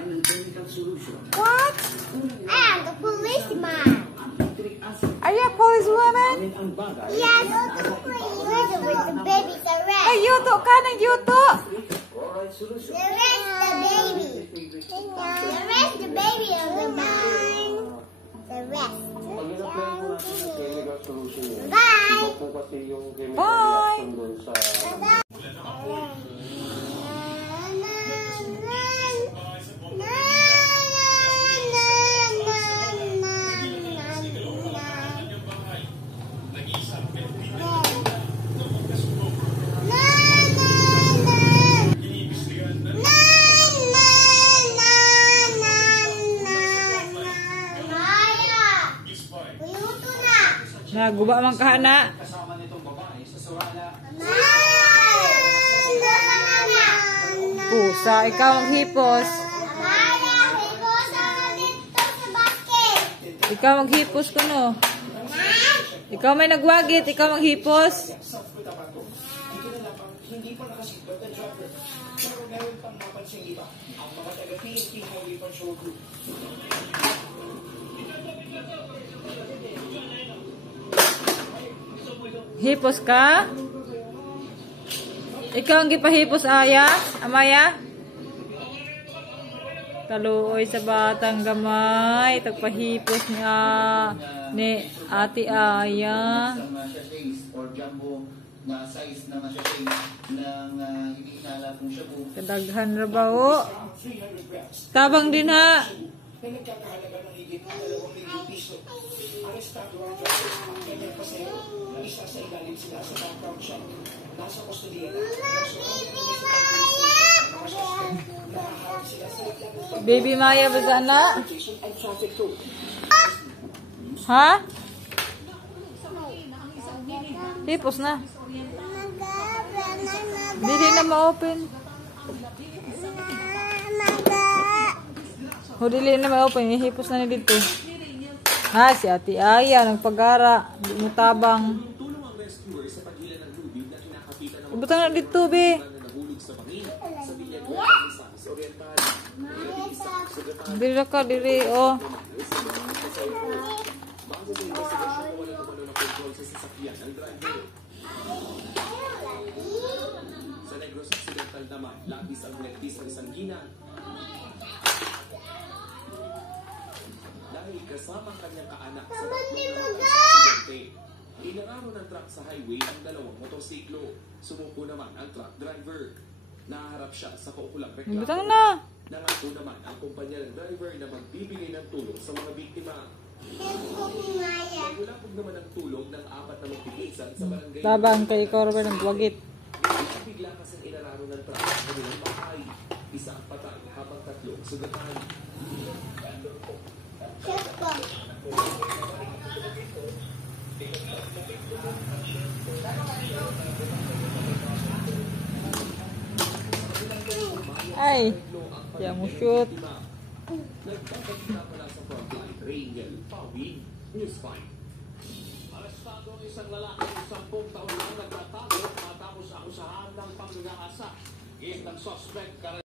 What? I'm the policeman. Are you a policewoman? Yes, with the baby's arrest. Ay, yuto ka ng yuto. The rest the baby. The rest the baby of the mind. The rest. Bye. Bye. Naguba man kahana. Pusa, ikaw ang hipos. Ikaw ang hipos ko no. Ikaw may nagwagit, ikaw ang hipos. Hipos ka? Ikaw ang gipahipos aya? Amaya? Kaluoy sa batang gamay. Tagpahipos niya ni ati aya. Kadaghan ra ba o? Tabang din ha. Baby Maya ba sana? Ha? Hipos na. Dili na ma-open. Dili na ma-open. Hipos na ni dito. Ha, si Ate Aya, nagpagara. Di mo tabang. Butang na dito, be. Dili na ka, dili, oh. Sa Negros Occidental naman, labis ang nagtis ng Sangina. Dahil kasama kanyang kaanak sa aksidente. Inararo ng truck sa highway ang dalawang motorsiklo. Sumuko naman ang truck driver. Naharap siya sa kaukulang reklamo. Butang na. Nangako naman ang kumpanya ng driver na magbibigay ng tulong sa mga biktima. Nagulapog naman ang tulong ng 4 na magtigisan sa barangay. Tabang kay Corber ng Buwagit. Bigla kasing inararo ng truck sa kanilang bahay. Isa ang patay habang 3 sugatan. Ay, kaya mo shoot. Nagpapagkita pala sa frontline, Rangel Pawin, News 5. Arestado ang isang lalaki ng 10 taon lang nagtatago matapos akusahan ng pangangasa. Gate ng suspect